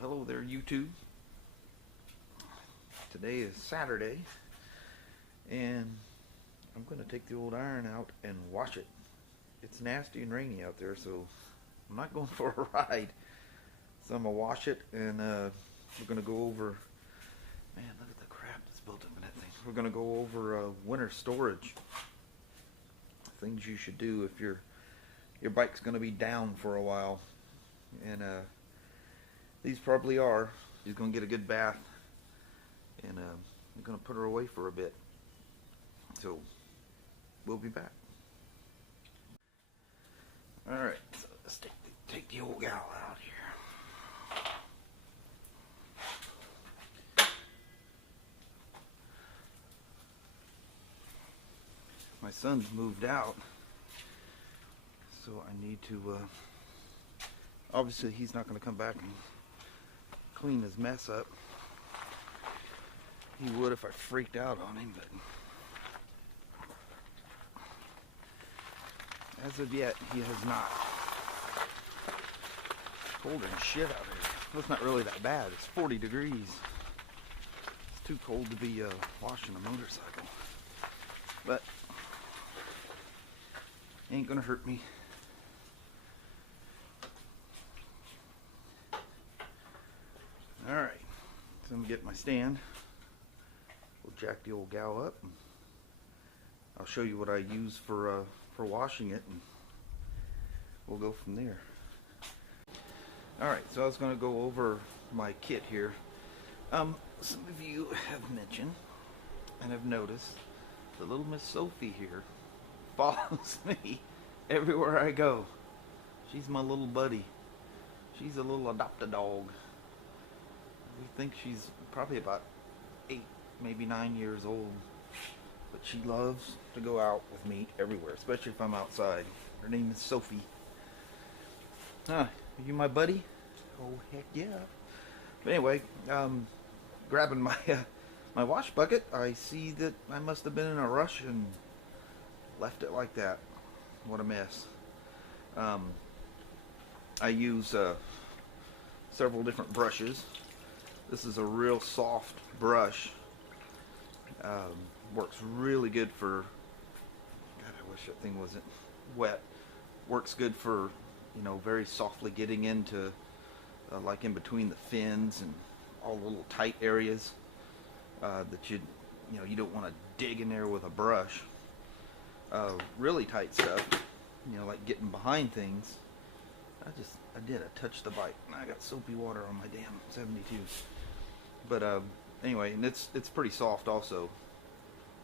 Well, hello there, YouTube. Today is Saturday, and I'm going to take the old iron out and wash it. It's nasty and rainy out there, so I'm not going for a ride. So I'm going to wash it, and we're going to go over... Man, look at the crap that's built up in that thing. We're going to go over winter storage. Things you should do if your bike's going to be down for a while. And these probably are. She's going to get a good bath, and I'm going to put her away for a bit. So we'll be back. Alright, so let's take the old gal out here. My son's moved out, so I need to, obviously he's not going to come back and clean his mess up. He would if I freaked out on him, but as of yet, he has not. It's cold as shit out here. Well, it's not really that bad. It's 40 degrees. It's too cold to be washing a motorcycle. But ain't gonna hurt me. Alright, so I'm gonna get my stand. We'll jack the old gal up, and I'll show you what I use for washing it, and we'll go from there. Alright, so I was gonna go over my kit here. Some of you have mentioned and have noticed the little Miss Sophie here follows me everywhere I go. She's my little buddy. She's a little adopted dog. We think she's probably about 8, maybe 9 years old. But she loves to go out with me everywhere, especially if I'm outside. Her name is Sophie. Are you my buddy? Oh, heck yeah. But anyway, grabbing my my wash bucket, I see that I must have been in a rush and left it like that. What a mess. I use several different brushes. This is a real soft brush. Works really good for, God, I wish that thing wasn't wet. Works good for, you know, very softly getting into like in between the fins and all the little tight areas that you don't want to dig in there with a brush. Really tight stuff, you know, like getting behind things. I touched the bike, and I got soapy water on my damn 72. But anyway, and it's pretty soft also,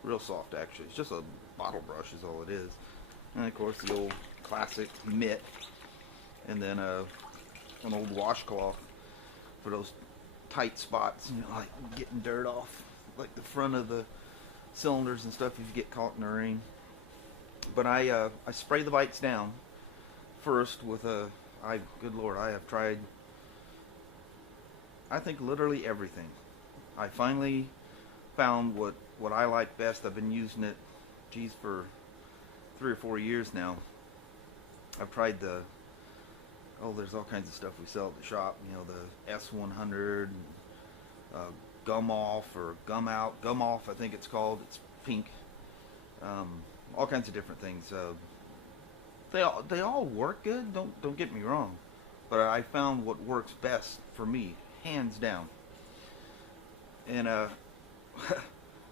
real soft actually. It's just a bottle brush is all it is. And of course the old classic mitt, and then an old washcloth for those tight spots, you know, like getting dirt off, like the front of the cylinders and stuff if you get caught in the rain. But I spray the bikes down first with good Lord, I have tried, I think, literally everything. I finally found what I like best. I've been using it, geez, for 3 or 4 years now. I've tried there's all kinds of stuff we sell at the shop, you know, the S100, Gum Off or Gum Out, Gum Off I think it's called, it's pink. All kinds of different things. They all work good, don't get me wrong, but I found what works best for me, hands down. And never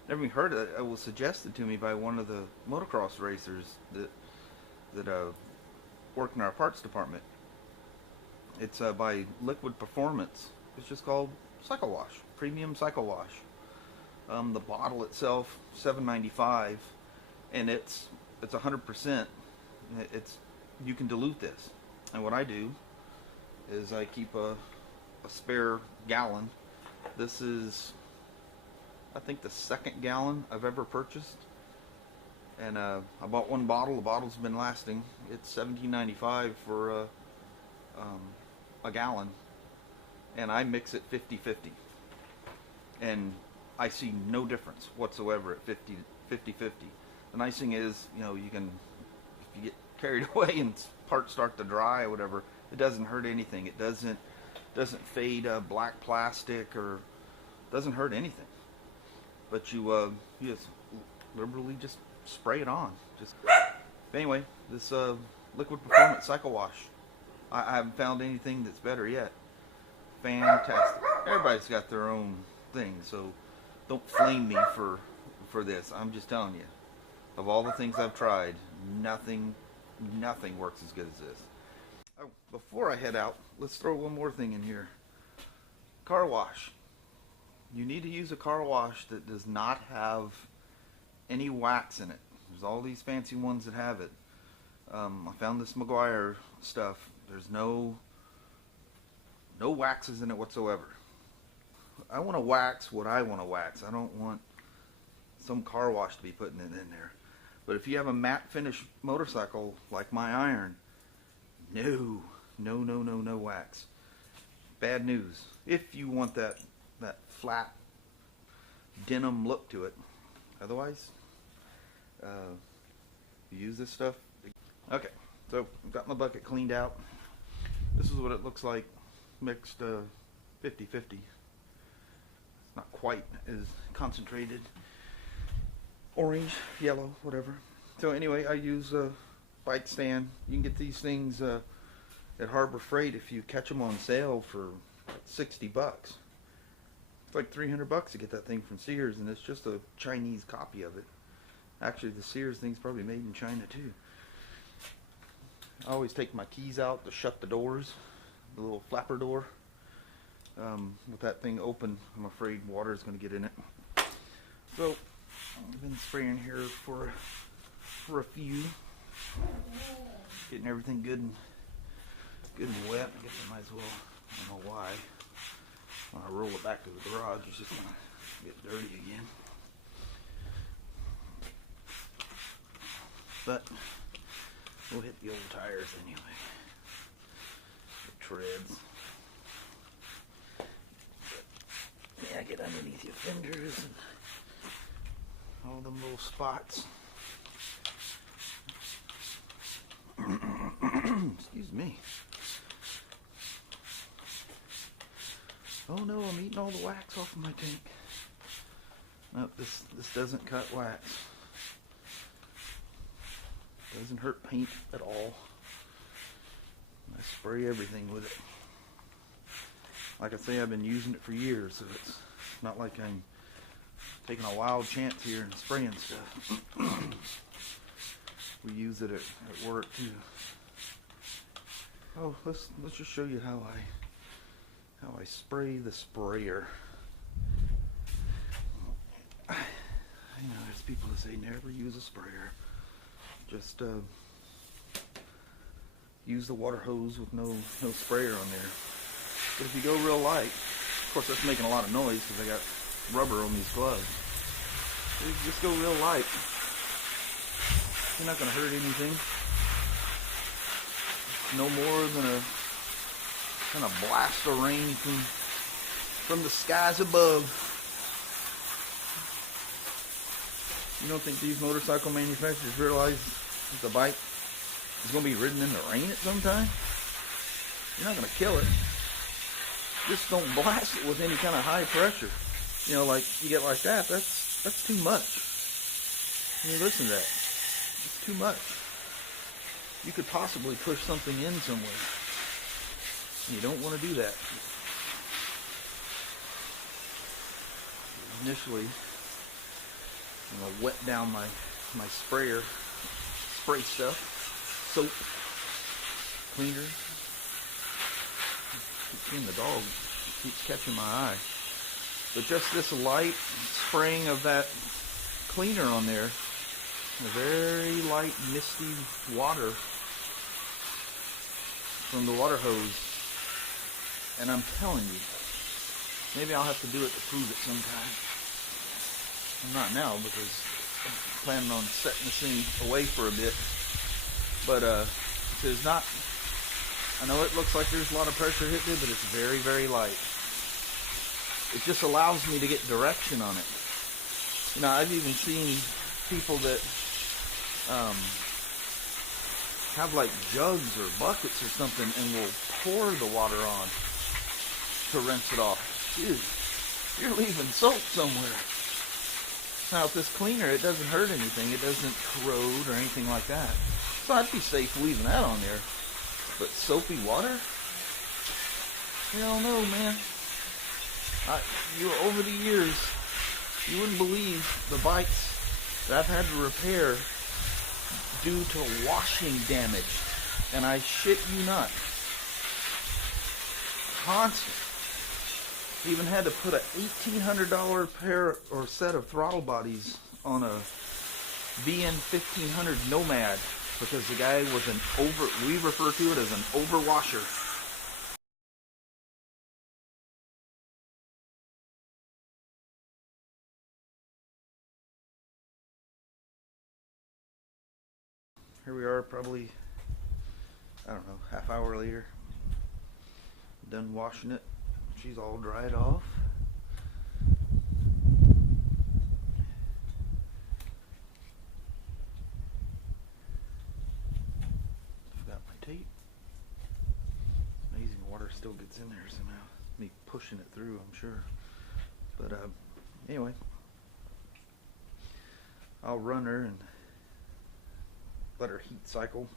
even heard of it. It was suggested to me by one of the motocross racers that worked in our parts department. It's by Liquid Performance. It's just called Cycle Wash, Premium Cycle Wash. The bottle itself, $7.95, and it's 100%. You can dilute this, and what I do is I keep a spare gallon. This is, I think, the 2nd gallon I've ever purchased, and I bought one bottle. The bottle's been lasting. It's $17.95 for a gallon, and I mix it 50-50, and I see no difference whatsoever at 50-50. The nice thing is, you know, you can, if you get carried away and parts start to dry or whatever, it doesn't hurt anything. It doesn't doesn't fade black plastic or doesn't hurt anything. But you just liberally just spray it on. Just anyway, this liquid performance cycle wash. I haven't found anything that's better yet. Fantastic. Everybody's got their own thing, so don't flame me for this. I'm just telling you, of all the things I've tried, nothing works as good as this. Oh, before I head out, let's throw one more thing in here. Car wash. You need to use a car wash that does not have any wax in it. There's all these fancy ones that have it. I found this Meguiar stuff. There's no waxes in it whatsoever. I want to wax what I want to wax. I don't want some car wash to be putting it in there. But if you have a matte finish motorcycle like my Iron, no wax. Bad news. If you want that flat denim look to it. Otherwise, you use this stuff. Okay, so I've got my bucket cleaned out. This is what it looks like mixed 50-50. It's not quite as concentrated. Orange, yellow, whatever. So anyway, I use a bike stand. You can get these things at Harbor Freight if you catch them on sale for $60. It's like $300 to get that thing from Sears, and it's just a Chinese copy of it. Actually, the Sears thing's probably made in China too. I always take my keys out to shut the doors, the little flapper door. With that thing open, I'm afraid water is going to get in it. So I've been spraying here for a few, getting everything good and wet. I guess I might as well. I don't know why. When I roll it back to the garage, it's just going to get dirty again. But we'll hit the old tires anyway. The treads. But, yeah, get underneath your fenders and all them little spots. Excuse me. Oh no, I'm eating all the wax off of my tank. Nope, this doesn't cut wax. Doesn't hurt paint at all. I spray everything with it. Like I say, I've been using it for years, so it's not like I'm taking a wild chance here and spraying stuff. We use it at work too. Oh, let's just show you how I spray the sprayer. I know there's people that say never use a sprayer. Just use the water hose with no sprayer on there. But if you go real light, of course that's making a lot of noise because I got rubber on these gloves. So you just go real light. You're not going to hurt anything. No more than a kind of blast of rain from the skies above. You don't think these motorcycle manufacturers realize that the bike is going to be ridden in the rain at some time? You're not going to kill it. Just don't blast it with any kind of high pressure. You know, like you get like that, that's too much. I mean, listen to that. It's too much. You could possibly push something in somewhere. You don't want to do that. Initially, I'm going to wet down my spray stuff, soap, cleaner. I keep seeing the dog keeps catching my eye. But just this light spraying of that cleaner on there, a very light misty water from the water hose, and I'm telling you, maybe I'll have to do it to prove it sometime. I'm not now because I'm planning on setting this thing away for a bit, but it's not. I know it looks like there's a lot of pressure hitting it, but it's very, very light. It just allows me to get direction on it. You know, I've even seen people that have like jugs or buckets or something and will pour the water on. to rinse it off. Dude, you're leaving soap somewhere. Now with this cleaner, it doesn't hurt anything. It doesn't corrode or anything like that. So I'd be safe leaving that on there. But soapy water? Hell no, man. Over the years, you wouldn't believe the bikes that I've had to repair due to washing damage. And I shit you not. Constant. Even had to put a $1,800 pair or set of throttle bodies on a VN1500 Nomad because the guy was we refer to it as an overwasher. Here we are, probably, I don't know, half hour later. Done washing it. She's all dried off. Forgot my tape. Amazing, water still gets in there somehow. Me pushing it through, I'm sure. But anyway, I'll run her and let her heat cycle.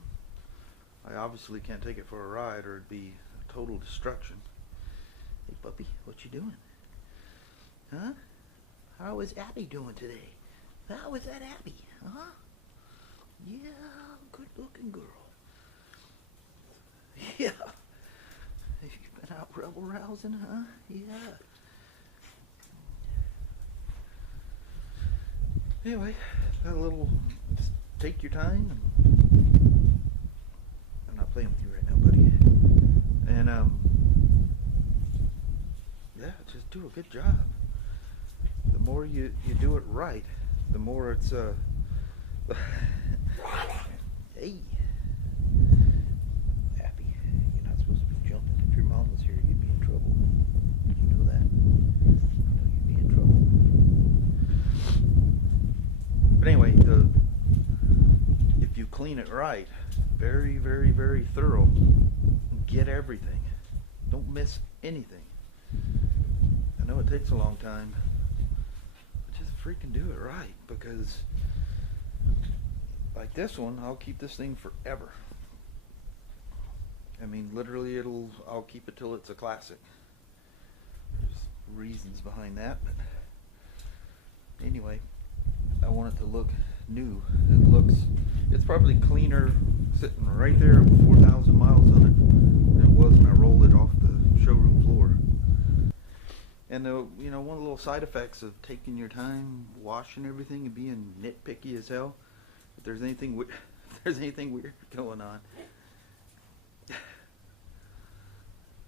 I obviously can't take it for a ride or it'd be a total destruction. Hey puppy, what you doing? Huh? How is Abby doing today? How is that Abby? Huh? Yeah, good looking girl. Yeah. You've been out rebel rousing, huh? Yeah. Anyway, a little, just take your time. I'm not playing with you right now, buddy. And yeah, just do a good job. The more you do it right, the more it's hey, Happy, you're not supposed to be jumping. If your mom was here, you'd be in trouble. Did you know that? You'd be in trouble. But anyway, if you clean it right, very, very, very thorough, get everything. Don't miss anything. I know it takes a long time, but just freaking do it right, because like this one, I'll keep this thing forever. I mean, literally, I'll keep it till it's a classic. There's reasons behind that, but anyway, I want it to look new. It's probably cleaner sitting right there with 4,000 miles on it than it was when I rolled it off the showroom floor. And you know, one of the little side effects of taking your time, washing everything, and being nitpicky as hell, if there's anything weird going on.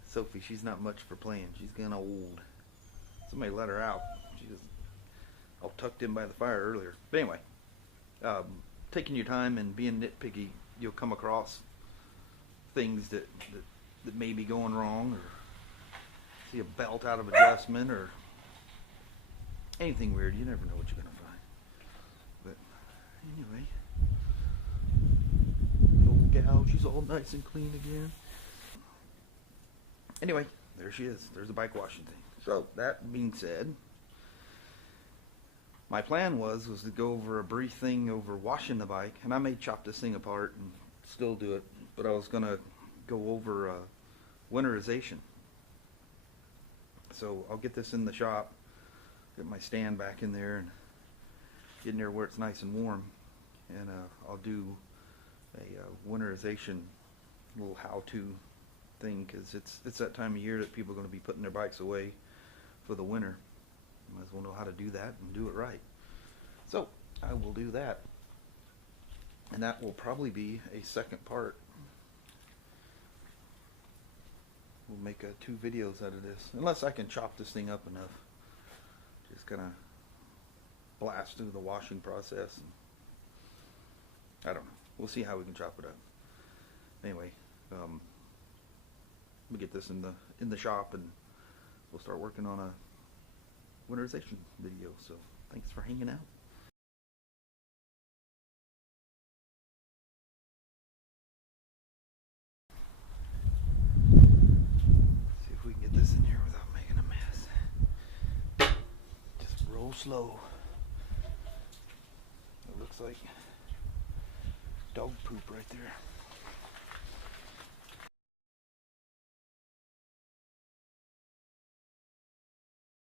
Sophie, she's not much for playing. She's getting old. Somebody let her out. She was all tucked in by the fire earlier. But anyway, taking your time and being nitpicky, you'll come across things that may be going wrong, or see a belt out of adjustment, or anything weird. You never know what you're going to find. But anyway, the old gal, she's all nice and clean again. Anyway, there she is. There's the bike washing thing. So, that being said, my plan was to go over a brief thing over washing the bike, and I may chop this thing apart and still do it, but I was going to go over winterization. So I'll get this in the shop, get my stand back in there, and get in there where it's nice and warm, and I'll do a winterization little how-to thing, because it's that time of year that people are going to be putting their bikes away for the winter. Might as well know how to do that and do it right. So I will do that, and that will probably be a second part. We'll make 2 videos out of this, unless I can chop this thing up enough. Just kind of blast through the washing process, and I don't know. We'll see how we can chop it up. Anyway, we'll get this in the shop, and we'll start working on a winterization video. So thanks for hanging out. See if we can get this in here without Go slow. It looks like dog poop right there.